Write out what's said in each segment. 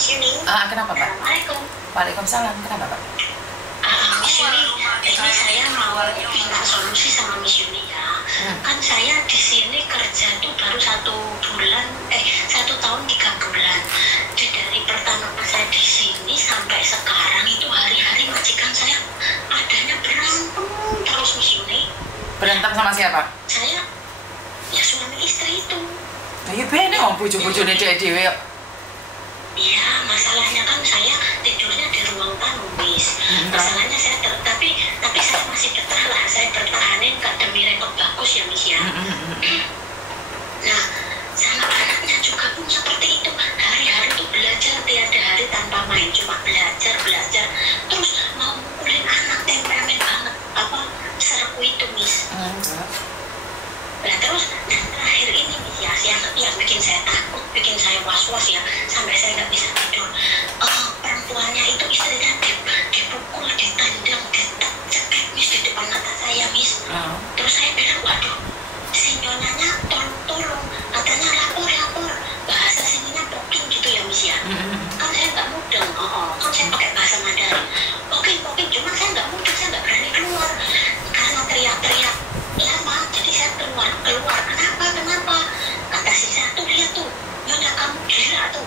Miss Yuni. Kenapa, Pak? Assalamualaikum. Waalaikumsalam. Kenapa, Pak? Miss Yuni, ini saya mau minta solusi sama Miss Yuni ya. Kan saya di sini kerja tuh baru 1 tahun 3 bulan. Dari pertama saya di sini sampai sekarang itu hari-hari majikan saya adanya berantem terus, Miss Yuni. Berantem sama siapa? Saya, ya suami istri itu. Ya bener wong bojo-bojone dhewe kok. Iya, masalahnya kan saya tidurnya di ruang tamu, Miss. Masalahnya saya tapi saya masih betah lah, saya bertahanin demi rekod bagus ya, Miss ya. Nah, sama anaknya juga pun seperti itu. Hari-hari tuh belajar, tiada hari tanpa main, cuma belajar. Terus mau mukulin anak, temperamen banget. Serku itu, Miss. Nah terus, terakhir ini Miss ya, yang bikin saya takut, bikin saya was-was ya, sampai saya nggak bisa tidur. Perempuannya itu istrinya dipukul, ditendang, dicekek Miss di depan mata saya, Miss. Terus saya bilang, waduh, si nyonyanya tolong, katanya lapor, bahasa sininya poking gitu ya, Miss ya. Kan saya nggak mudeng, kan saya pakai bahasa Mandarin. Poking, cuma saya nggak mudeng, saya nggak berani keluar karena teriak-teriak lama, jadi saya keluar. Kenapa? Kata si satu, lihat tuh, nyonya kamu gila tuh,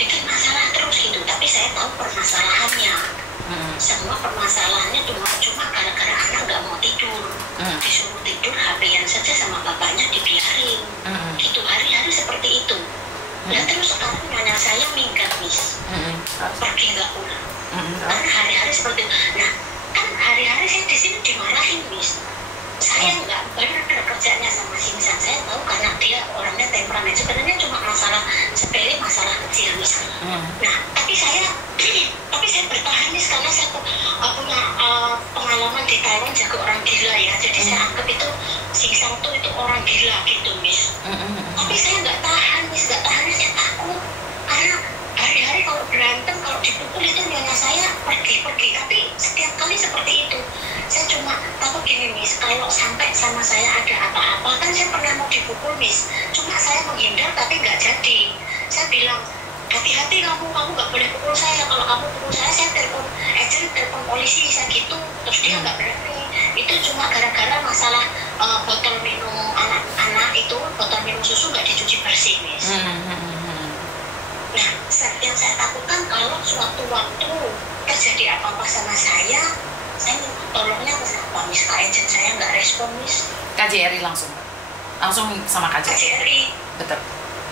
bikin masalah terus gitu. Tapi saya tahu permasalahannya. Semua permasalahannya cuma gara-gara anak nggak mau tidur. Disuruh tidur, HP-an saja sama bapaknya dibiarin. Gitu, hari-hari seperti itu. Nah terus sekarang nyonya saya minggat, Miss. Pergi nggak pulang. Karena hari-hari seperti itu. Nah, kan hari-hari saya di sini dimarahin, Miss. Saya nggak benar kerjanya sama si Miss. Saya tahu karena dia orangnya temperamen. Sebenarnya cuma masalah sepele, masalah kecil, Miss. Nah, tapi saya bertahan, Miss, karena saya punya pengalaman di Taiwan jaga orang gila ya. Jadi saya anggap itu si Sang tuh itu orang gila gitu, Miss. Tapi saya nggak tahan, Miss. Saya takut karena hari-hari kalau berantem, kalau dipukul itu nyonya saya pergi. Tapi setiap kali seperti itu. Saya cuma takut gini, Miss, kalau sampai sama saya ada apa-apa, kan saya pernah mau dipukul, Miss. Cuma saya menghindar tapi nggak jadi. Saya bilang, hati-hati kamu nggak boleh pukul saya. Kalau kamu pukul saya telepon polisi, saya gitu. Terus dia nggak berani. Itu cuma gara-gara masalah botol minum anak itu, botol minum susu nggak dicuci bersih, Miss. Nah, yang saya takutkan kalau suatu waktu terjadi apa-apa sama saya minta tolongnya ke siapa, Miss? Kak agent saya nggak respon, Miss. KJRI langsung sama KJRI. Betul.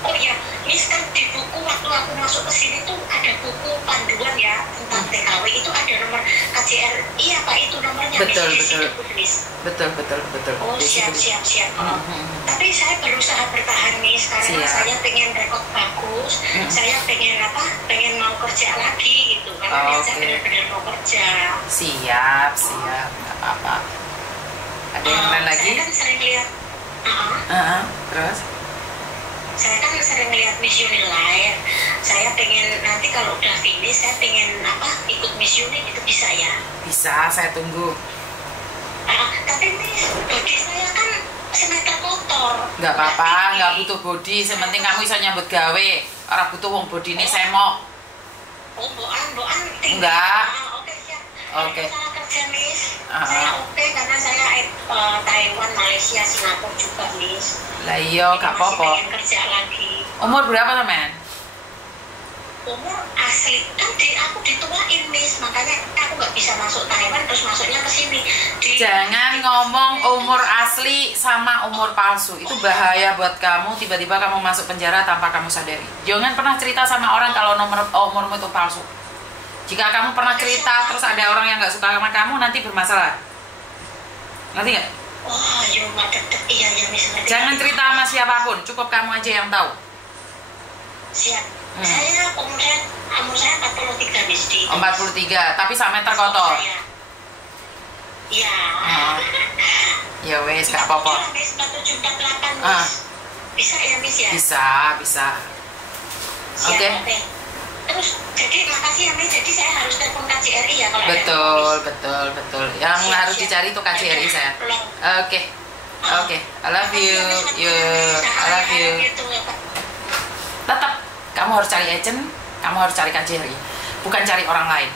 Oh iya, Miss, kan di buku waktu aku masuk ke sini tuh ada buku panduan ya tentang TKW, itu ada nomor KJRI apa itu nomornya, betul, Miss? Betul. Oh, siap. Tapi saya berusaha bertahan, Miss, karena saya pengen rekod bagus. Saya pengen mau kerja lagi gitu, karena saya benar-benar mau kerja. Siap, nggak apa-apa. Ada yang lain lagi? Saya kan sering lihat terus? Saya kan sering lihat Miss Yuni live. Saya pengen nanti kalau udah finish, saya pengen ikut Miss Yuni, itu bisa ya? Bisa, saya tunggu. Tapi Miss, body saya kan semeter kotor. Nggak apa-apa, nggak butuh body. Yang penting kamu bisa nyambut gawe. Orang butuh wong body ini semok. Oh, boan tinggi. Enggak. Oke, siap. Oke. Saya kerja, Miss. Saya oke, karena saya Taiwan, Malaysia, Singapura juga, Miss. Lah iya, nggak apa-apa. Masih pengen kerja lagi. Umur berapa, teman? Umur asli kan aku dituain, Miss, makanya aku nggak bisa masuk Taiwan terus masuknya ke sini. Jangan ngomong umur asli sama umur palsu, itu bahaya buat kamu. Tiba-tiba kamu masuk penjara tanpa kamu sadari. Jangan pernah cerita sama orang kalau umurmu itu palsu. Jika kamu pernah cerita terus ada orang yang nggak suka sama kamu, nanti bermasalah. Ngerti nggak? Oh, iya, Miss. Jangan cerita sama siapapun, cukup kamu aja yang tahu. Siap. Saya umur saya 43, Miss. 43, tapi sak meter kotor. Iya. Ya wes, gak apa-apa. 47, 48, Miss. Bisa ya, Miss ya? Bisa. Oke. Terus, jadi makasih ya, Miss. Jadi saya harus telepon KJRI ya kalau Betul. Yang harus dicari itu KJRI saya. Oke. I love you. I love you. Tetap kamu harus cari agent, Kamu harus cari KJRI, bukan cari orang lain.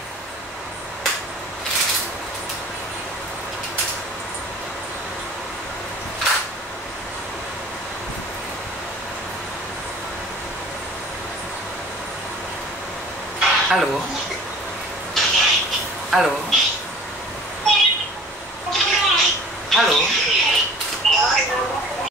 Halo? Halo? Halo?